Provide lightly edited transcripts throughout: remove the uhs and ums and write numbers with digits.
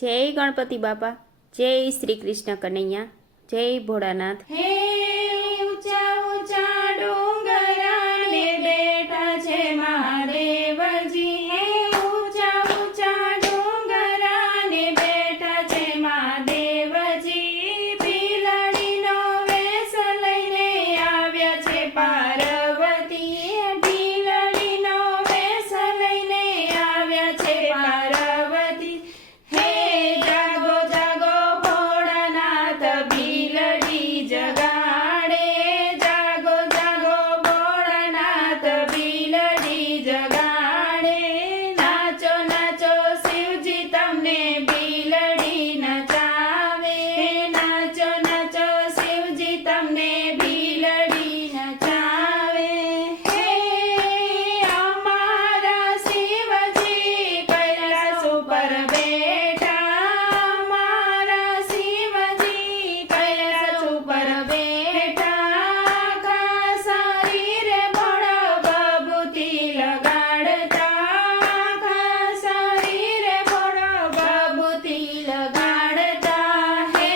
જય ગણપતિ બાપા, જય શ્રી કૃષ્ણ કનૈયા, જય ભોળાનાથ। હે ઊંચા ઊંચા ડુંગરાને બેઠા છે મહાદેવજી, હે ઊંચા ઊંચા ડુંગરાને બેઠા છે મહાદેવજી, બિલાડીનો વેશ લઈને આવ્યા છે પાર્વતી, બિલાડીનો વેશ લઈને આવ્યા છે પાર્વતી। હે જાગો જાગો ભોળાનાથ, બિલડી જગાડે, જાગો જાગો ભોળાનાથ, બિલડી જગાડે, નાચો નાચો શિવજી તમને બિલડી નચાવે, નાચો નાચો શિવજી તમને બિલડી નચાવે। હે અમારા શિવજી કૈલાસ ઉપર બેઠા, અમારા શિવજી કૈલાસ ઉપર બેઠા, આખા શરીરે ભળ ભભૂતિ લગાડતા, આખા શરીરે ભળ ભભૂતિ લગાડતા। હે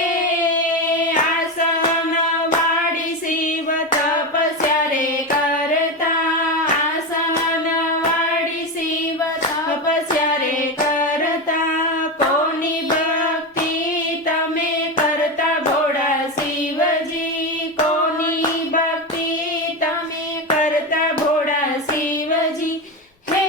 આસન વાળી શિવ તપસ્યા રે કરતા, આસન વાળી શિવ તપસ્યા રે કરતા, કોની ભક્તિ તમે કરતા ભોળા શિવજી, કોની ભક્તિ તમે કરતા ભોળા શિવજી। હે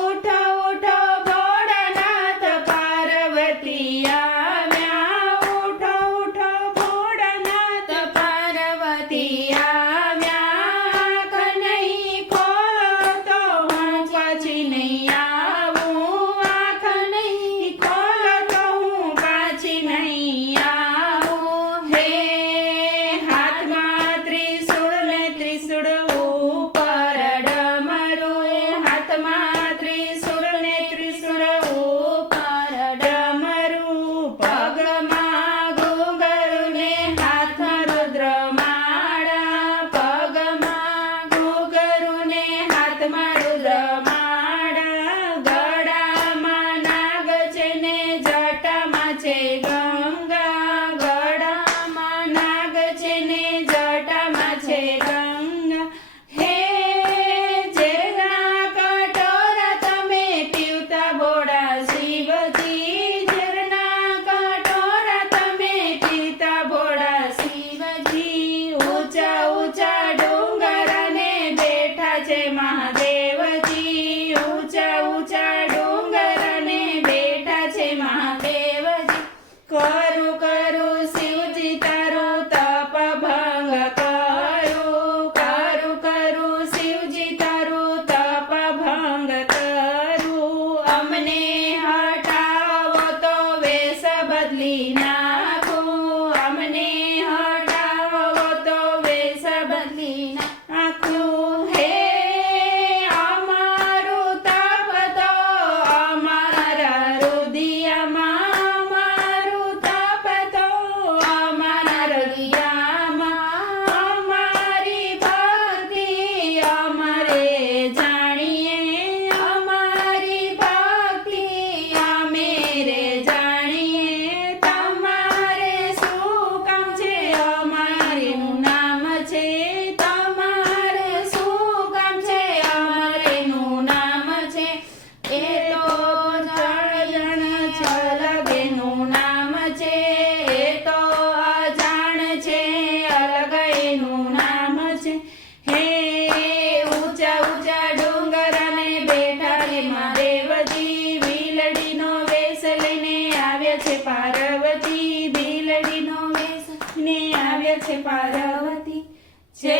ઉઠો ઉઠો ભોળાનાથ, પાર્વતી આવ્યા, ઉઠો ઉઠો ભોળાનાથ, પાર્વતી આવ્યા, આંખ નહીં ખોલો તો હું પાછી નહીં આવું, આંખ નહીં ખોલો તો હું પાછી નહીં આવું। હે હાથમાં ત્રિશૂળ ને ત્રિશૂળ ઉપર ડમરું, હાથમાં ત્રિશૂળ ને ત્રિશૂળ ઉપર ડમરું, પગમાં ઘૂંઘરું ને હાથમાં રુદ્રમાળા, પગમાં ઘૂંઘરું ને હાથમાં રુદ્રમાળા, ગળામાં નાગ છે ને જટામાં છે ગંગા, ગળામાં નાગ છે ને જટામાં છે ગંગા। હે ઝેરના કટોરા તમે પીવતા ભોળા શિવજી, ઝેરના કટોરા તમે પીતા ભોળા શિવજી, ઊંચા ઊંચા ડુંગરાને બેઠા છે મહાદેવજી, ઊંચા ઊંચા ડુંગરાને બેઠા છે મહાદેવજી, કરું કરું શિવજી તારું તપ ભંગ કરું, કરું કરું શિવજી તારું તપ ભંગ કરું, અમને હટાવો તો વેશ બદલી નાખું, અમને હટાવો તો વેશ બદલી નાખું। હે અમારું તપ તો અમારા રુદિયામાં, અમારું તપ તો અમારા રુદિયામાં, અમારી ભક્તિ અમારે જાણીએ, અમારી ભક્તિ અમે રે જાણીએ, તમારે શું કામ છે અમારેનું નામ છે, તમારે શું કામ છે અમારેનું નામ છે, એ તો જણ છલગેનું નામ છે, એ તો અજાણ છે અલગ એનું નામ છે। હે ઊંચા ઊંચા ડુંગરાને બેઠા છે મહાદેવજી, બિલડીનો વેશ લઈને આવ્યા છે પાર્વતી, બિલડીનો વેશ લઈને આવ્યા છે પાર્વતી। જય